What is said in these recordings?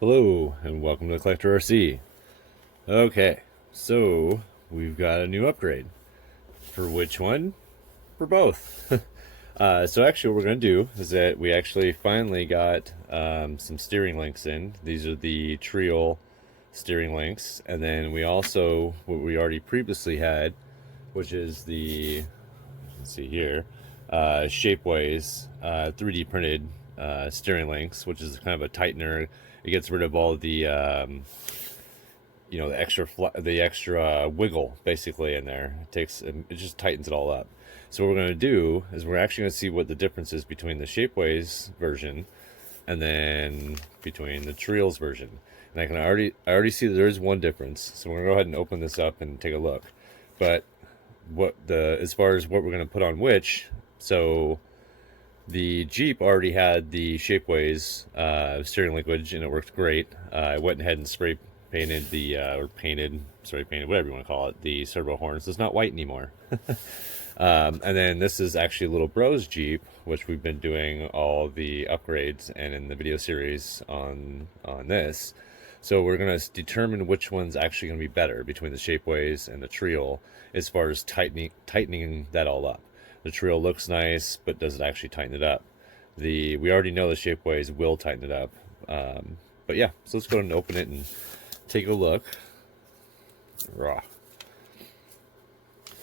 Hello and welcome to the Collector RC. Okay, so we've got a new upgrade. For which one? For both. So actually what we're going to do is that we actually finally got some steering links in. These are the Treal steering links. And then we also, what we already previously had, which is the, you can see here, Shapeways 3D printed steering links, which is kind of a tightener. It gets rid of all the the extra wiggle basically in there. It just tightens it all up. So what we're going to do is we're actually going to see what the difference is between the Shapeways version and then between the Treal's version. And I already see that there is one difference. So we're going to go ahead and open this up and take a look. But as far as what we're going to put on which, so the Jeep already had the Shapeways steering liquid and it worked great. I went ahead and spray painted whatever you want to call it, the servo horns. It's not white anymore. And then this is actually Little Bro's Jeep, which we've been doing all the upgrades and in the video series on this. So we're going to determine which one's actually going to be better between the Shapeways and the Treal as far as tightening that all up. The Treal looks nice, but does it actually tighten it up? We already know the Shapeways will tighten it up. But yeah, so let's go ahead and open it and take a look. Raw.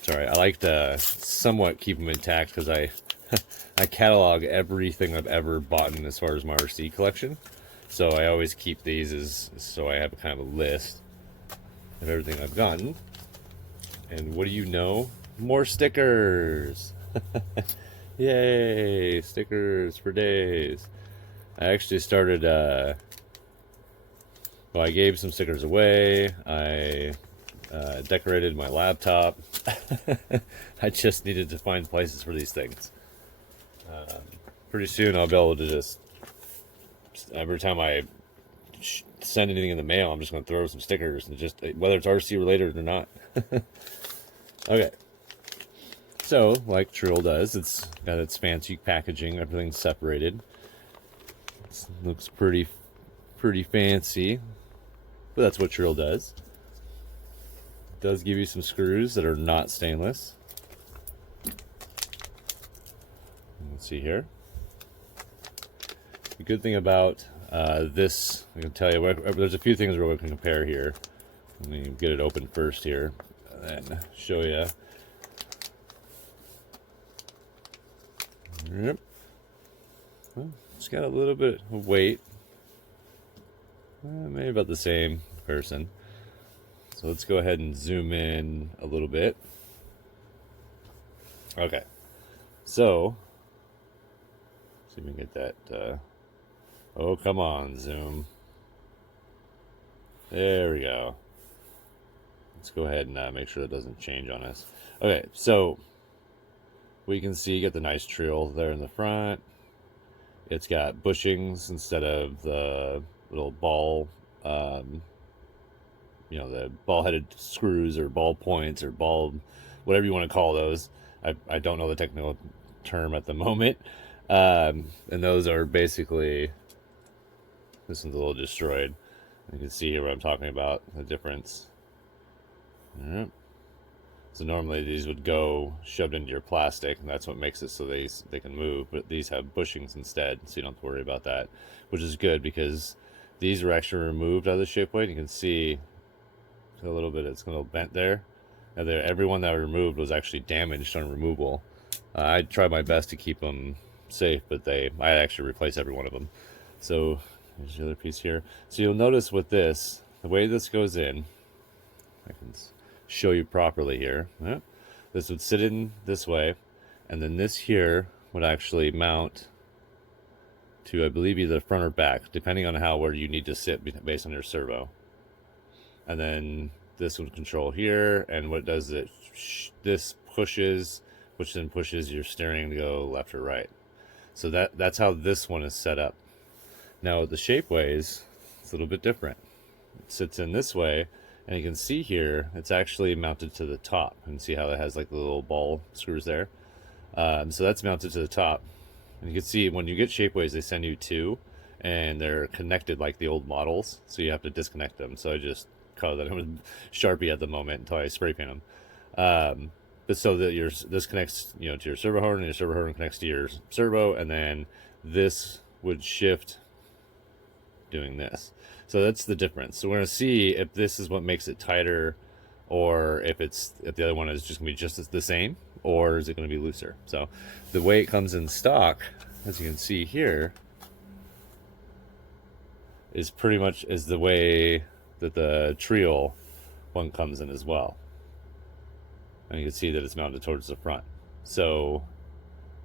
Sorry, I like to somewhat keep them intact because I catalog everything I've ever bought as far as my RC collection. So I always keep these so I have a kind of a list of everything I've gotten. And what do you know? More stickers! Yay! Stickers for days. I actually started, well, I gave some stickers away. I decorated my laptop. I just needed to find places for these things. Pretty soon I'll be able to just, every time I send anything in the mail, I'm just going to throw some stickers, and just, whether it's RC related or not. Okay. So, like Treal does, it's got its fancy packaging, everything's separated. It looks pretty fancy, but that's what Treal does. It does give you some screws that are not stainless. Let's see here. The good thing about this, I can tell you, there's a few things we can compare here. Let me get it open first here, and then show you. Yep. Well, it's got a little bit of weight. Maybe about the same person. So let's go ahead and zoom in a little bit. Okay. So, see if we can get that. Oh, come on, zoom. There we go. Let's go ahead and make sure that doesn't change on us. Okay, so we can see you get the nice Treal there in the front. It's got bushings instead of the little ball, the ball-headed screws or ball points or ball, whatever you want to call those. I don't know the technical term at the moment. And those are basically, this one's a little destroyed. You can see here what I'm talking about, the difference. All right. So normally these would go shoved into your plastic, and that's what makes it so they can move. But these have bushings instead, so you don't have to worry about that, which is good because these were actually removed out of the Shapeways. You can see a little bit; it's a little bent there. And every one that I removed was actually damaged on removal. I tried my best to keep them safe, but I actually replaced every one of them. So here's the other piece here. So you'll notice with this, the way this goes in, I can show you properly here. This would sit in this way, and then this here would actually mount to, I believe, either front or back, depending on where you need to sit based on your servo. And then this would control here, and what it does is this pushes, which then pushes your steering to go left or right. So that's how this one is set up. Now with the Shapeways, it's a little bit different. It sits in this way, and you can see here, it's actually mounted to the top. And see how it has like the little ball screws there? So that's mounted to the top. And you can see when you get Shapeways, they send you two. and they're connected like the old models, so you have to disconnect them. So I just call that with Sharpie at the moment until I spray paint them. But so that this connects, to your servo horn, and your servo horn connects to your servo, and then this would shift doing this. So that's the difference. So we're going to see if this is what makes it tighter, or if the other one is just going to be just the same, or is it going to be looser. So the way it comes in stock, as you can see here, is pretty much is the way that the Treal one comes in as well. And you can see that it's mounted towards the front. So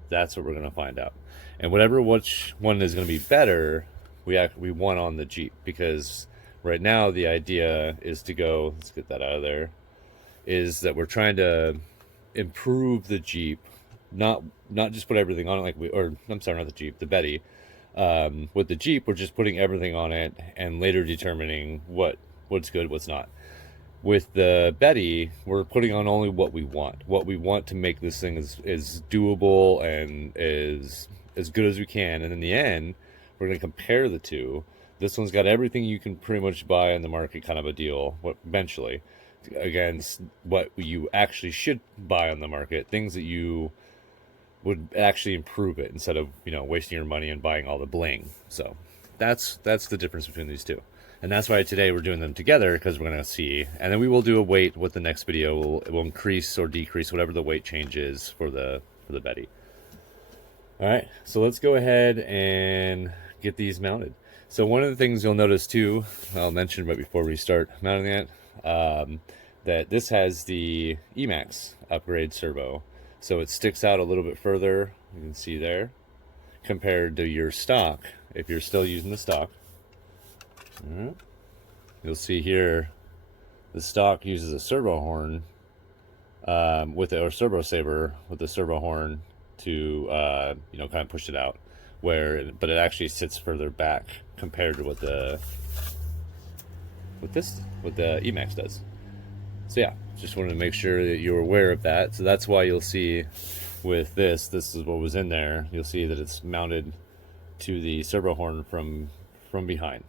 that's what we're going to find out. And which one is going to be better, we want on the Jeep, because right now the idea is to go, let's get that out of there, is that we're trying to improve the Jeep, not just put everything on it I'm sorry, not the Jeep, the Betty. With the Jeep, we're just putting everything on it and later determining what's good, what's not. With the Betty, we're putting on only what we want to make this thing as doable and as good as we can. And in the end, we're going to compare the two. This one's got everything you can pretty much buy in the market, kind of a deal, eventually, against what you actually should buy on the market, things that you would actually improve it instead of wasting your money and buying all the bling. So that's the difference between these two, and that's why today we're doing them together, because we're going to see, and then we will do a weight with the next video. It will increase or decrease whatever the weight change is for the Betty. All right, so let's go ahead and get these mounted. So one of the things you'll notice too, I'll mention right before we start mounting it, that this has the Emax upgrade servo. So it sticks out a little bit further, you can see there, compared to your stock. If you're still using the stock, you'll see here the stock uses a servo horn or servo saver with the servo horn to kind of push it out, but it actually sits further back compared to what the Emax does. So yeah, just wanted to make sure that you're aware of that. So that's why you'll see with this is what was in there. You'll see that it's mounted to the servo horn from behind.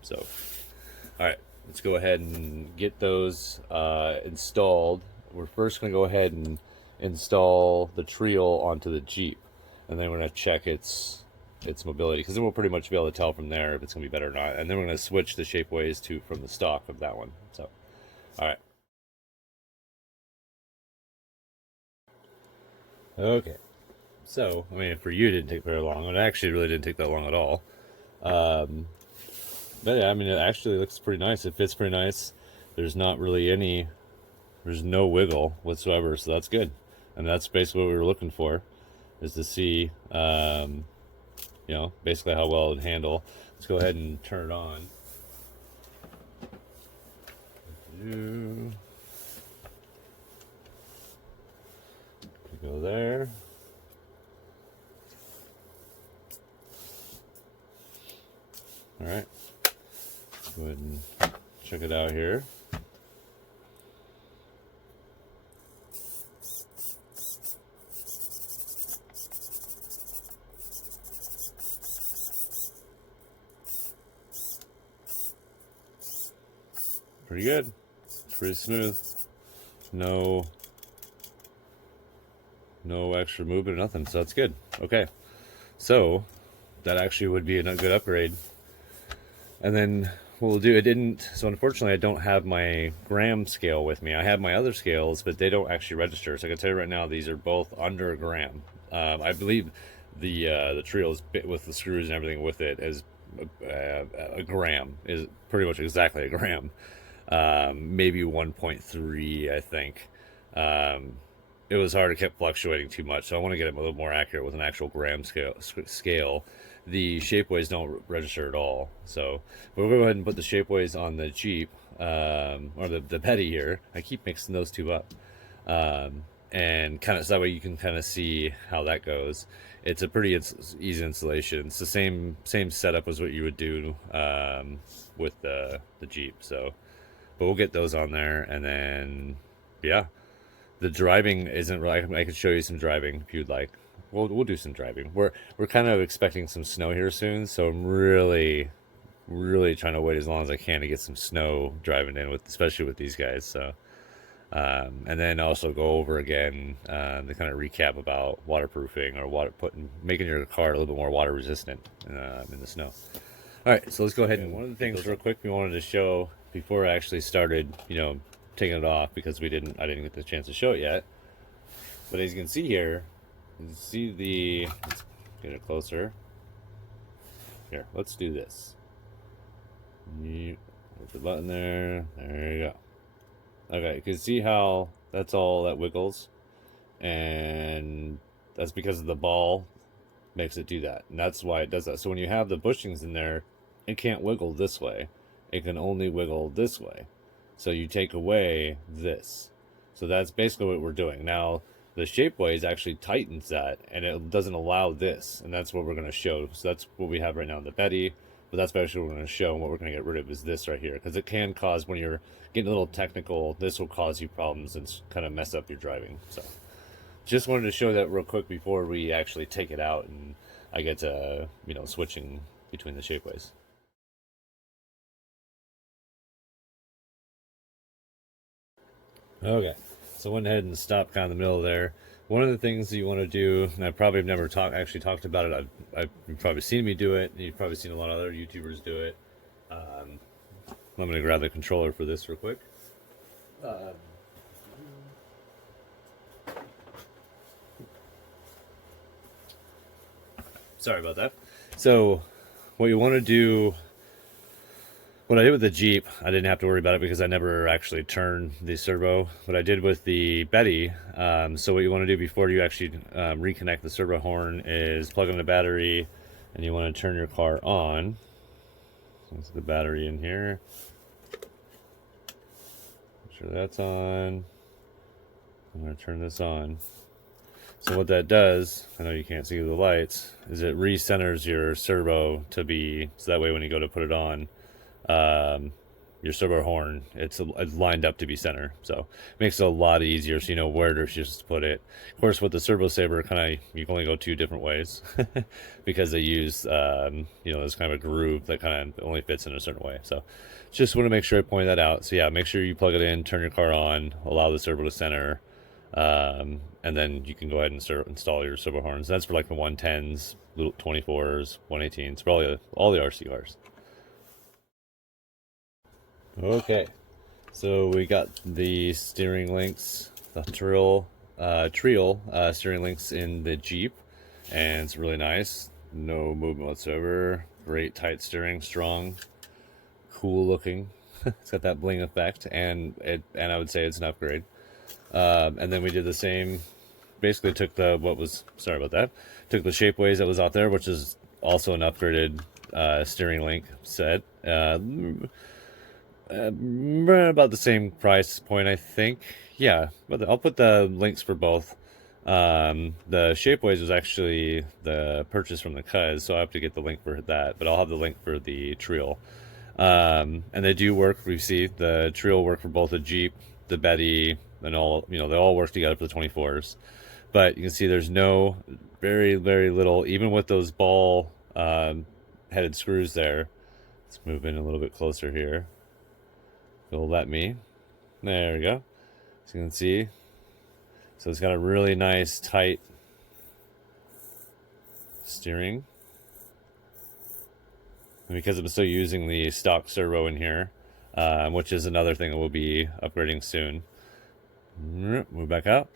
So all right, let's go ahead and get those installed. We're first going to go ahead and install the Treal onto the Jeep, and then we're going to check its mobility, because then we'll pretty much be able to tell from there if it's going to be better or not. And then we're going to switch the Shapeways from the stock of that one. So all right. Okay, so I mean, for you it didn't take very long. It actually really didn't take that long at all. But yeah, I mean, it actually looks pretty nice. It fits pretty nice. There's not really there's no wiggle whatsoever, so that's good. And that's basically what we were looking for, is to see, basically how well it would handle. Let's go ahead and turn it on. Go there. All right, go ahead and check it out here. Pretty good, pretty smooth. No extra movement or nothing, so that's good. Okay, so that actually would be a good upgrade. And then what we'll do, so unfortunately I don't have my gram scale with me. I have my other scales, but they don't actually register. So I can tell you right now, these are both under a gram. I believe the Treal is with the screws and everything with it is a gram, is pretty much exactly a gram. Maybe 1.3, I think. It was hard, it kept fluctuating too much, so I want to get it a little more accurate with an actual gram scale. The Shapeways don't register at all, so we'll go ahead and put the Shapeways on the Jeep, or the Betty here. I keep mixing those two up, and kind of so that way you can kind of see how that goes. It's a pretty easy installation. It's the same setup as what you would do with the Jeep. So, but we'll get those on there, and then yeah. The driving isn't really, I could show you some driving if you'd like. we'll do some driving. We're kind of expecting some snow here soon, so I'm really trying to wait as long as I can to get some snow driving in with, especially with these guys. So and then also go over again the kind of recap about waterproofing or making your car a little bit more water resistant in the snow. All right, so let's go ahead and one of the things real quick we wanted to show before I actually started, taking it off, because I didn't get the chance to show it yet. But as you can see here, let's get it closer. Here, let's do this. Put the button there. There you go. Okay, you can see how that's all that wiggles, and that's because of the ball makes it do that, and that's why it does that. So when you have the bushings in there, it can't wiggle this way. It can only wiggle this way. So you take away this. So that's basically what we're doing. Now, the Shapeways actually tightens that, and it doesn't allow this, and that's what we're going to show. So that's what we have right now in the Betty, but that's actually what we're going to show, and what we're going to get rid of is this right here, because it can cause, when you're getting a little technical, this will cause you problems and kind of mess up your driving. So just wanted to show that real quick before we actually take it out and I get to, switching between the Shapeways. Okay, so I went ahead and stopped kind of in the middle there. One of the things that you want to do, and I probably have never actually talked about it, you've probably seen me do it, and you've probably seen a lot of other YouTubers do it. I'm going to grab the controller for this real quick. Sorry about that. So what you want to do, what I did with the Jeep, I didn't have to worry about it because I never actually turned the servo. What I did with the Betty, so what you want to do before you actually reconnect the servo horn is plug in the battery, and you want to turn your car on. That's the battery in here. Make sure that's on. I'm going to turn this on. So what that does, I know you can't see the lights, is it recenters your servo to be, so that way when you go to put it on, your servo horn, it's lined up to be center. So it makes it a lot easier, so you know where to just put it. Of course, with the servo saver, you can only go 2 different ways because they use, there's kind of a groove that kind of only fits in a certain way. So just want to make sure I point that out. So yeah, make sure you plug it in, turn your car on, allow the servo to center, and then you can go ahead and install your servo horns. That's for like the 110s, little 24s, 118s, for all the RC cars. Okay, so we got the steering links, the Treal steering links in the Jeep, and it's really nice. No movement whatsoever. Great tight steering, strong, cool looking. It's got that bling effect, and I would say it's an upgrade. And then we did the same. Basically, took the Shapeways that was out there, which is also an upgraded steering link set. About the same price point, I think. Yeah, but I'll put the links for both. The Shapeways was actually the purchase from the Cuz, so I have to get the link for that, but I'll have the link for the Treal. And they do work. We see the Treal work for both the Jeep, the Betty, and all, they all work together for the 24s. But you can see there's very little, even with those ball headed screws there. Let's move in a little bit closer here. It'll let me. There we go. So you can see. So it's got a really nice tight steering. And because I'm still using the stock servo in here, which is another thing that we'll be upgrading soon. Move back out.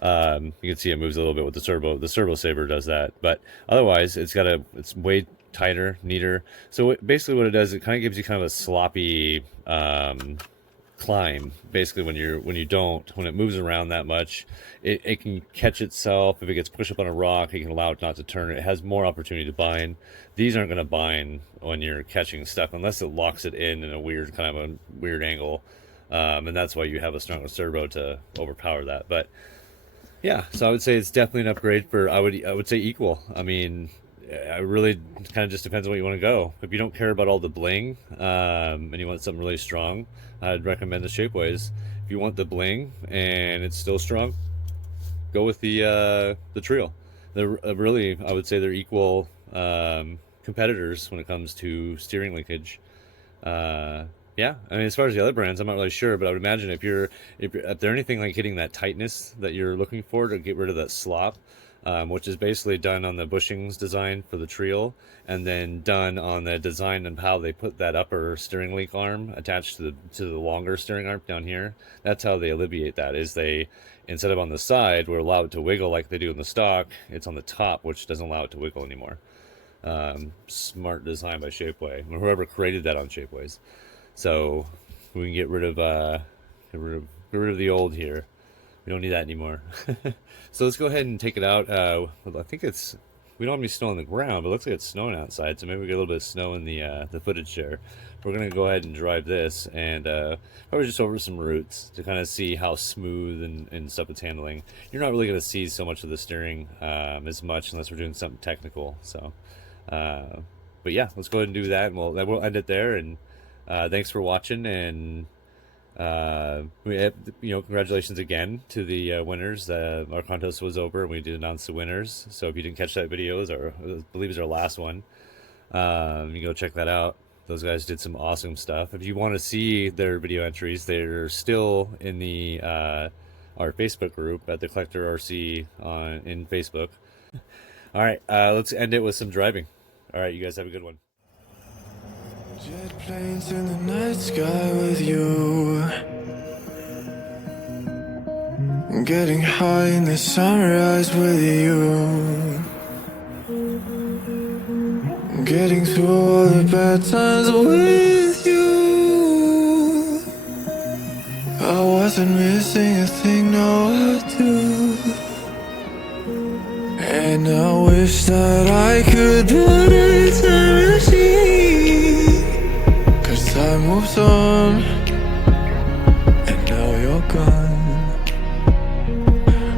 You can see it moves a little bit with the servo. The servo saver does that, but otherwise it's way tighter, neater. So basically what it does, it kind of gives you kind of a sloppy climb. Basically when it moves around that much, it can catch itself. If it gets pushed up on a rock, it can allow it not to turn. It has more opportunity to bind. These aren't going to bind when you're catching stuff unless it locks it in a weird angle. And that's why you have a stronger servo to overpower that. But yeah, so I would say it's definitely an upgrade for, I would say equal. I mean, it really kind of just depends on what you want to go. If you don't care about all the bling, and you want something really strong, I'd recommend the Shapeways. If you want the bling and it's still strong, go with the Treal. they're really, I would say they're equal competitors when it comes to steering linkage. Yeah, I mean, as far as the other brands, I'm not really sure, but I would imagine if they're anything like hitting that tightness that you're looking for to get rid of that slop, which is basically done on the bushings design for the Treal, and then done on the design and how they put that upper steering link arm attached to the longer steering arm down here. That's how they alleviate that. Is they, instead of on the side where allow it to wiggle like they do in the stock, it's on the top, which doesn't allow it to wiggle anymore. Smart design by Shapeway, or whoever created that on Shapeways. So we can get rid of the old here. We don't need that anymore. So let's go ahead and take it out. I think we don't have any snow on the ground, but it looks like it's snowing outside. So maybe we get a little bit of snow in the footage there. We're gonna go ahead and drive this and probably just over some roots to kind of see how smooth and stuff it's handling. You're not really gonna see so much of the steering as much unless we're doing something technical. So, but yeah, let's go ahead and do that, and we'll end it there. And thanks for watching, and congratulations again to the winners. Our contest was over and we did announce the winners, so if you didn't catch that video, I believe it's our last one. You can go check that out. Those guys did some awesome stuff. If you want to see their video entries, they're still in the our Facebook group at the Collector RC in Facebook. All right, let's end it with some driving. All right, you guys have a good one. Jet planes in the night sky with you, getting high in the sunrise with you, getting through all the bad times with you. I wasn't missing a thing, now I do. And I wish that I could put a time machine, 'cause time moves on, and now you're gone.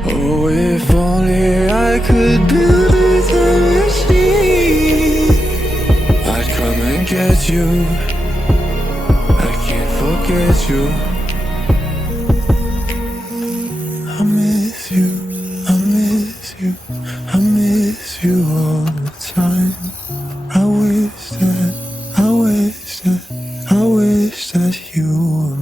Oh, if only I could build a time machine, I'd come and get you. I can't forget you. I miss you, I miss you, I miss you all the time. I wish that you were